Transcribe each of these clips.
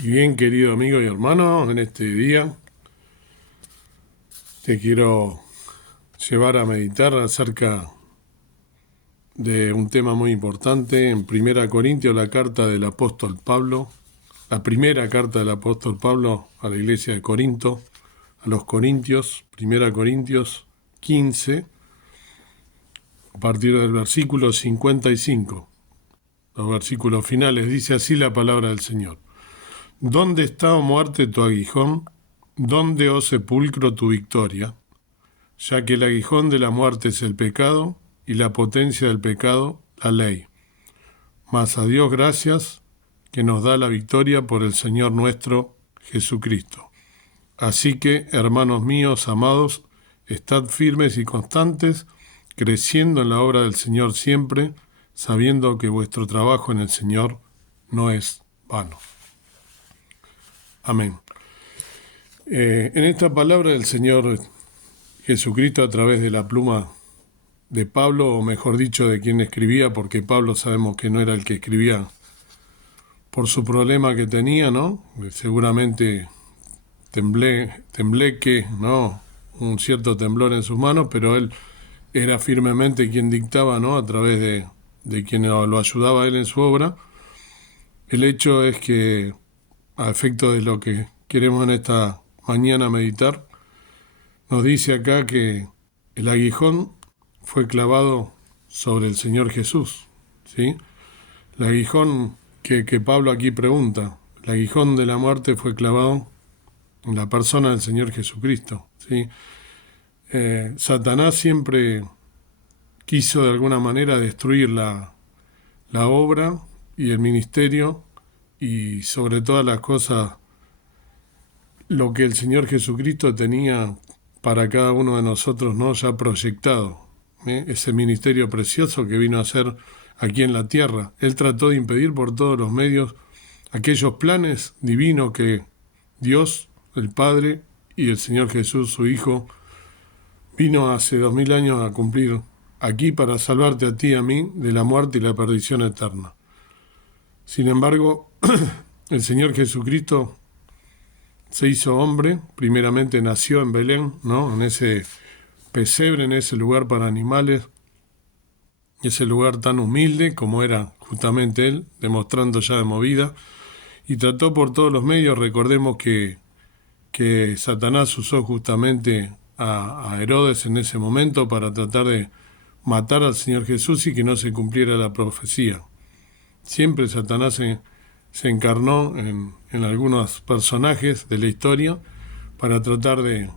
Y bien, querido amigo y hermano, en este día te quiero llevar a meditar acerca de un tema muy importante. En Primera Corintios, la carta del apóstol Pablo, la primera carta del apóstol Pablo a la iglesia de Corinto, a los Corintios, Primera Corintios 15, a partir del versículo 55. Los versículos finales, dice así la palabra del Señor. ¿Dónde está, oh muerte, tu aguijón? ¿Dónde, oh sepulcro, tu victoria? Ya que el aguijón de la muerte es el pecado, y la potencia del pecado, la ley. Mas a Dios gracias, que nos da la victoria por el Señor nuestro Jesucristo. Así que, hermanos míos, amados, estad firmes y constantes, creciendo en la obra del Señor siempre, sabiendo que vuestro trabajo en el Señor no es vano. Amén. En esta palabra del Señor Jesucristo, a través de la pluma de Pablo, o mejor dicho, de quien escribía, porque Pablo sabemos que no era el que escribía por su problema que tenía, ¿no? Seguramente tembleque, ¿no? Un cierto temblor en sus manos, pero él era firmemente quien dictaba, ¿no? A través de quien lo ayudaba a él en su obra. El hecho es que, a efecto de lo que queremos en esta mañana meditar, nos dice acá que el aguijón fue clavado sobre el Señor Jesús, ¿sí? El aguijón que Pablo aquí pregunta, el aguijón de la muerte fue clavado en la persona del Señor Jesucristo, ¿sí? Satanás siempre quiso de alguna manera destruir la obra y el ministerio y sobre todas las cosas lo que el Señor Jesucristo tenía para cada uno de nosotros, ¿no? Ya proyectado, ese ministerio precioso que vino a hacer aquí en la tierra. Él trató de impedir por todos los medios aquellos planes divinos que Dios, el Padre, y el Señor Jesús, su Hijo, vino hace 2000 años a cumplir aquí para salvarte a ti y a mí de la muerte y la perdición eterna. Sin embargo, el Señor Jesucristo se hizo hombre, primeramente nació en Belén, ¿no? En ese pesebre, en ese lugar para animales, ese lugar tan humilde como era justamente él, demostrando ya de movida, y trató por todos los medios. Recordemos que Satanás usó justamente a Herodes en ese momento para tratar de matar al Señor Jesús y que no se cumpliera la profecía. Siempre Satanás se encarnó en algunos personajes de la historia para tratar de,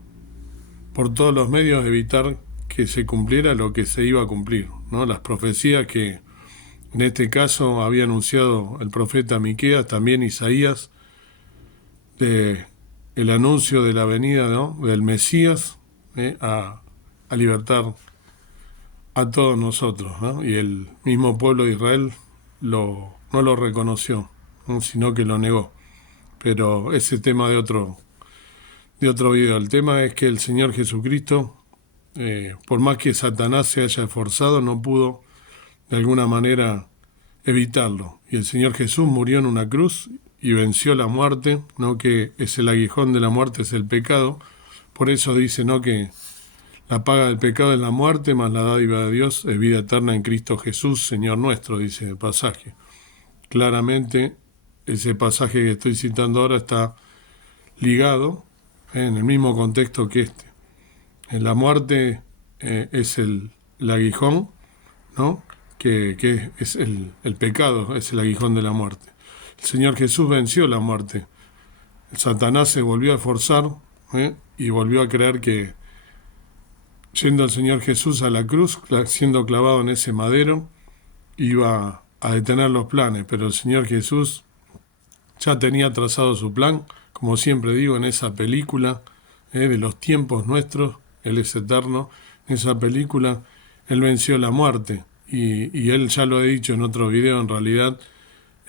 por todos los medios, evitar que se cumpliera lo que se iba a cumplir, ¿no? Las profecías que en este caso había anunciado el profeta Miqueas, también Isaías, de el anuncio de la venida, ¿no? Del Mesías, a libertar a todos nosotros, ¿no? Y el mismo pueblo de Israel no lo reconoció, ¿no? Sino que lo negó. Pero ese tema de otro video. El tema es que el Señor Jesucristo, por más que Satanás se haya esforzado, no pudo de alguna manera evitarlo. Y el Señor Jesús murió en una cruz y venció la muerte, ¿no? Que es el aguijón de la muerte, es el pecado. Por eso dice, ¿no? Que la paga del pecado es la muerte, mas la dádiva de Dios es vida eterna en Cristo Jesús, Señor nuestro, dice el pasaje. Claramente, ese pasaje que estoy citando ahora está ligado en el mismo contexto que este. En la muerte es el aguijón, ¿no? Que es el pecado, es el aguijón de la muerte. El Señor Jesús venció la muerte. Satanás se volvió a esforzar y volvió a creer que yendo el Señor Jesús a la cruz, siendo clavado en ese madero, iba a detener los planes, pero el Señor Jesús ya tenía trazado su plan, como siempre digo, en esa película de los tiempos nuestros. Él es eterno. En esa película Él venció la muerte y Él, ya lo he dicho en otro video, en realidad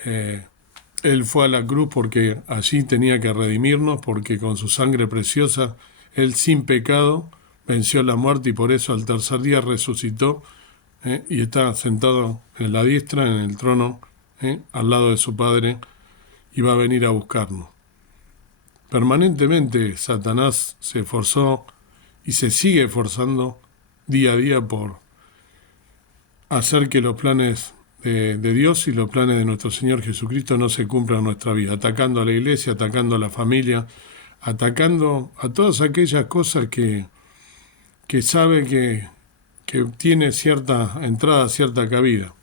Él fue a la cruz porque allí tenía que redimirnos, porque con su sangre preciosa Él sin pecado venció la muerte y por eso al tercer día resucitó y está sentado en la diestra, en el trono, al lado de su Padre, y va a venir a buscarnos. Permanentemente Satanás se esforzó y se sigue esforzando día a día por hacer que los planes de Dios y los planes de nuestro Señor Jesucristo no se cumplan en nuestra vida, atacando a la iglesia, atacando a la familia, atacando a todas aquellas cosas que sabe que tiene cierta entrada, cierta cabida.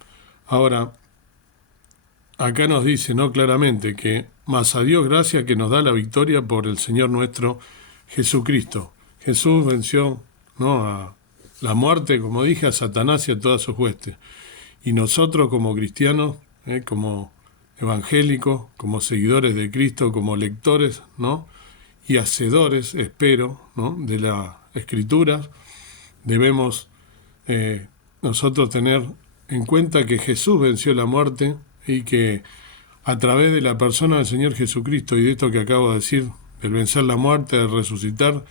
Ahora, acá nos dice, ¿no?, claramente que más a Dios gracias que nos da la victoria por el Señor nuestro Jesucristo. Jesús venció, ¿no?, a la muerte, como dije, a Satanás y a todas sus huestes. Y nosotros como cristianos, como evangélicos, como seguidores de Cristo, como lectores, ¿no?, y hacedores, espero, ¿no?, de la Escritura, debemos nosotros tener en cuenta que Jesús venció la muerte y que a través de la persona del Señor Jesucristo y de esto que acabo de decir, del vencer la muerte, del resucitar,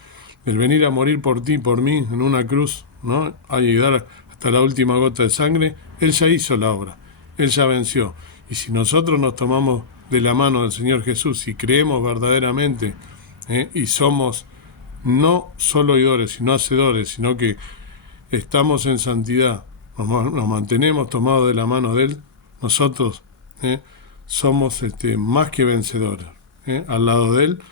del venir a morir por ti, por mí, en una cruz, ¿no?, a llegar hasta la última gota de sangre, Él ya hizo la obra, Él ya venció. Y si nosotros nos tomamos de la mano del Señor Jesús y creemos verdaderamente, y somos no solo oidores, sino hacedores, sino que estamos en santidad, nos mantenemos tomados de la mano de Él, nosotros somos más que vencedores, al lado de Él,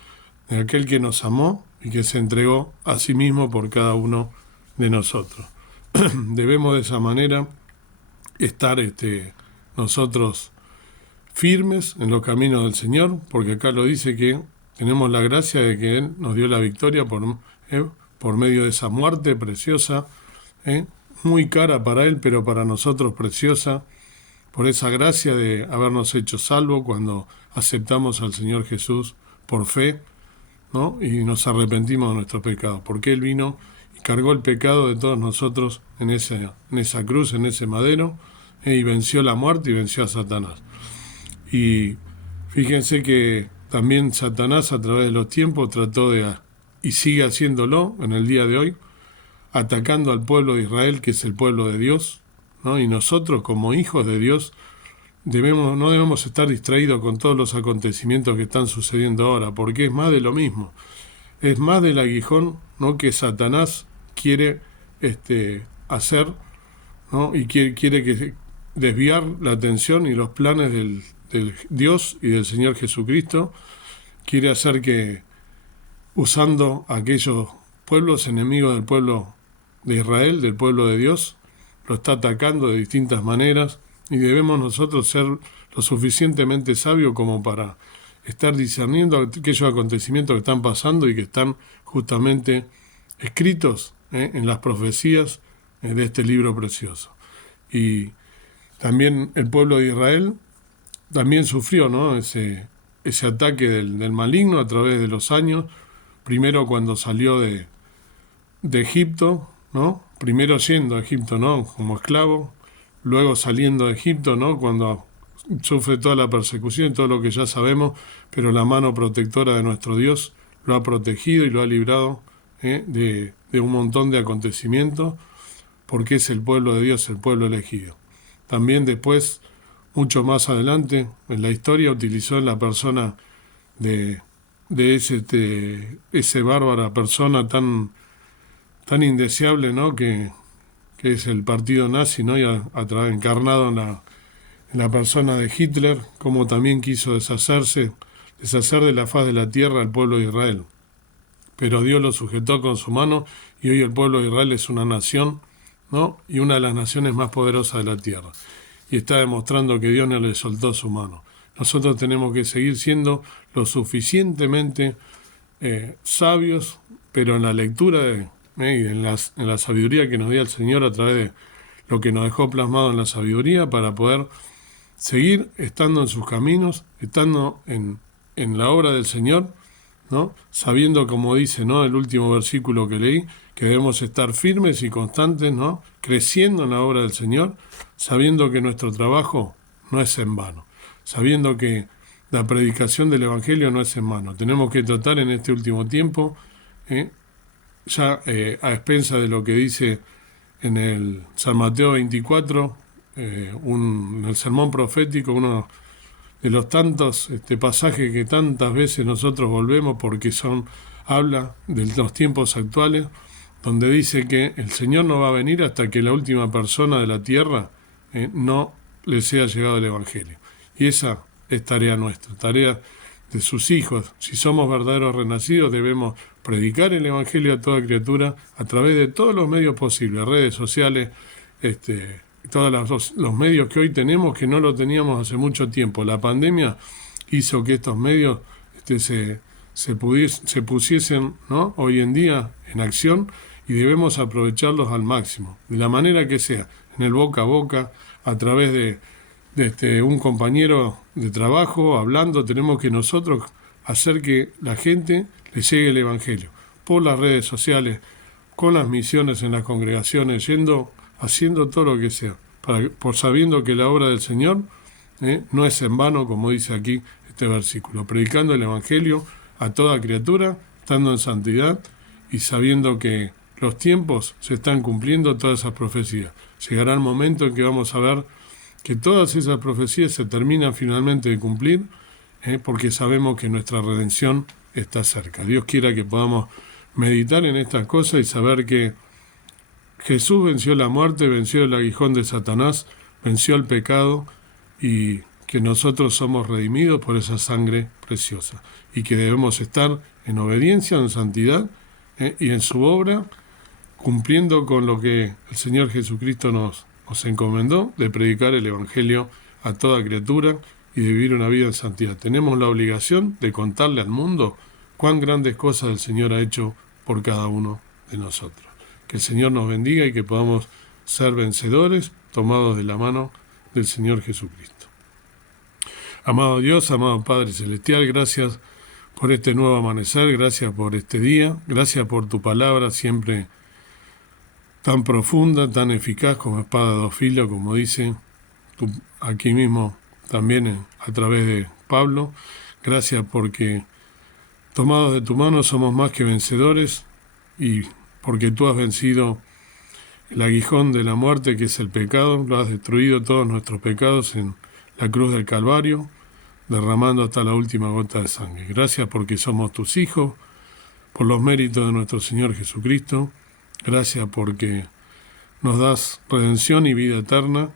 de aquel que nos amó y que se entregó a sí mismo por cada uno de nosotros. Debemos de esa manera estar nosotros firmes en los caminos del Señor, porque acá lo dice que tenemos la gracia de que Él nos dio la victoria por medio de esa muerte preciosa, muy cara para Él, pero para nosotros preciosa, por esa gracia de habernos hecho salvos cuando aceptamos al Señor Jesús por fe, ¿no?, y nos arrepentimos de nuestros pecados, porque Él vino y cargó el pecado de todos nosotros en esa cruz, en ese madero, y venció la muerte y venció a Satanás. Y fíjense que también Satanás a través de los tiempos trató y sigue haciéndolo en el día de hoy, atacando al pueblo de Israel, que es el pueblo de Dios, ¿no? Y nosotros como hijos de Dios no debemos estar distraídos con todos los acontecimientos que están sucediendo ahora, porque es más de lo mismo, es más del aguijón, ¿no?, que Satanás quiere hacer, ¿no?, y quiere que desviar la atención y los planes del Dios y del Señor Jesucristo, quiere hacer que, usando aquellos pueblos enemigos del pueblo de Israel, del pueblo de Dios, lo está atacando de distintas maneras, y debemos nosotros ser lo suficientemente sabios como para estar discerniendo aquellos acontecimientos que están pasando y que están justamente escritos en las profecías de este libro precioso. Y también el pueblo de Israel también sufrió, ¿no?, ese ataque del maligno a través de los años, primero cuando salió de Egipto, ¿no?, primero yendo a Egipto, ¿no?, como esclavo, luego saliendo de Egipto, ¿no?, cuando sufre toda la persecución y todo lo que ya sabemos, pero la mano protectora de nuestro Dios lo ha protegido y lo ha librado de un montón de acontecimientos, porque es el pueblo de Dios, el pueblo elegido. También después, mucho más adelante en la historia, utilizó en la persona de ese bárbara persona tan indeseable, ¿no?, que es el partido nazi, ¿no?, y encarnado en la persona de Hitler, como también quiso deshacer de la faz de la tierra al pueblo de Israel. Pero Dios lo sujetó con su mano y hoy el pueblo de Israel es una nación, ¿no?, y una de las naciones más poderosas de la tierra. Y está demostrando que Dios no le soltó su mano. Nosotros tenemos que seguir siendo lo suficientemente sabios, pero en la lectura y en la sabiduría que nos dio el Señor a través de lo que nos dejó plasmado en la sabiduría, para poder seguir estando en sus caminos, estando en la obra del Señor, ¿no?, sabiendo, como dice, ¿no?, el último versículo que leí, que debemos estar firmes y constantes, ¿no?, creciendo en la obra del Señor, sabiendo que nuestro trabajo no es en vano, sabiendo que la predicación del Evangelio no es en vano. Tenemos que tratar en este último tiempo, ya a expensa de lo que dice en el San Mateo 24, en el sermón profético, uno de los tantos pasajes que tantas veces nosotros volvemos porque habla de los tiempos actuales, donde dice que el Señor no va a venir hasta que la última persona de la tierra no le sea llegado el Evangelio. Y esa es tarea nuestra, tarea de sus hijos. Si somos verdaderos renacidos, debemos predicar el Evangelio a toda criatura a través de todos los medios posibles, redes sociales, todos los medios que hoy tenemos, que no lo teníamos hace mucho tiempo. La pandemia hizo que estos medios se pusiesen, ¿no?, hoy en día en acción, y debemos aprovecharlos al máximo, de la manera que sea, en el boca a boca, a través de un compañero de trabajo, hablando. Tenemos que nosotros hacer que la gente le llegue el Evangelio, por las redes sociales, con las misiones en las congregaciones, haciendo todo lo que sea, por sabiendo que la obra del Señor no es en vano, como dice aquí este versículo, predicando el Evangelio a toda criatura, estando en santidad y sabiendo que los tiempos se están cumpliendo, todas esas profecías. Llegará el momento en que vamos a ver que todas esas profecías se terminan finalmente de cumplir, porque sabemos que nuestra redención está cerca. Dios quiera que podamos meditar en estas cosas y saber que Jesús venció la muerte, venció el aguijón de Satanás, venció el pecado, y que nosotros somos redimidos por esa sangre preciosa, y que debemos estar en obediencia, en santidad, y en su obra, cumpliendo con lo que el Señor Jesucristo nos encomendó, de predicar el Evangelio a toda criatura y de vivir una vida en santidad. Tenemos la obligación de contarle al mundo cuán grandes cosas el Señor ha hecho por cada uno de nosotros. Que el Señor nos bendiga y que podamos ser vencedores, tomados de la mano del Señor Jesucristo. Amado Dios, amado Padre Celestial, gracias por este nuevo amanecer, gracias por este día, gracias por tu palabra siempre tan profunda, tan eficaz, como espada de dos filos, como dice aquí mismo también a través de Pablo. Gracias porque tomados de tu mano somos más que vencedores, y porque tú has vencido el aguijón de la muerte, que es el pecado, lo has destruido todos nuestros pecados en la cruz del Calvario, derramando hasta la última gota de sangre. Gracias porque somos tus hijos, por los méritos de nuestro Señor Jesucristo. Gracias porque nos das redención y vida eterna,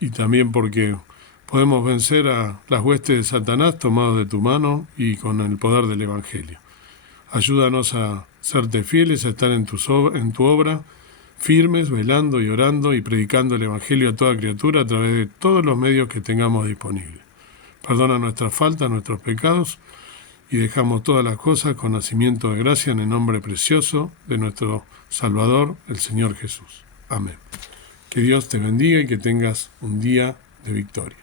y también porque podemos vencer a las huestes de Satanás tomados de tu mano y con el poder del Evangelio. Ayúdanos a serte fieles, a estar en tu obra, firmes, velando y orando y predicando el Evangelio a toda criatura a través de todos los medios que tengamos disponibles. Perdona nuestras faltas, nuestros pecados, y dejamos todas las cosas con nacimiento de gracia en el nombre precioso de nuestro Salvador, el Señor Jesús. Amén. Que Dios te bendiga y que tengas un día de victoria.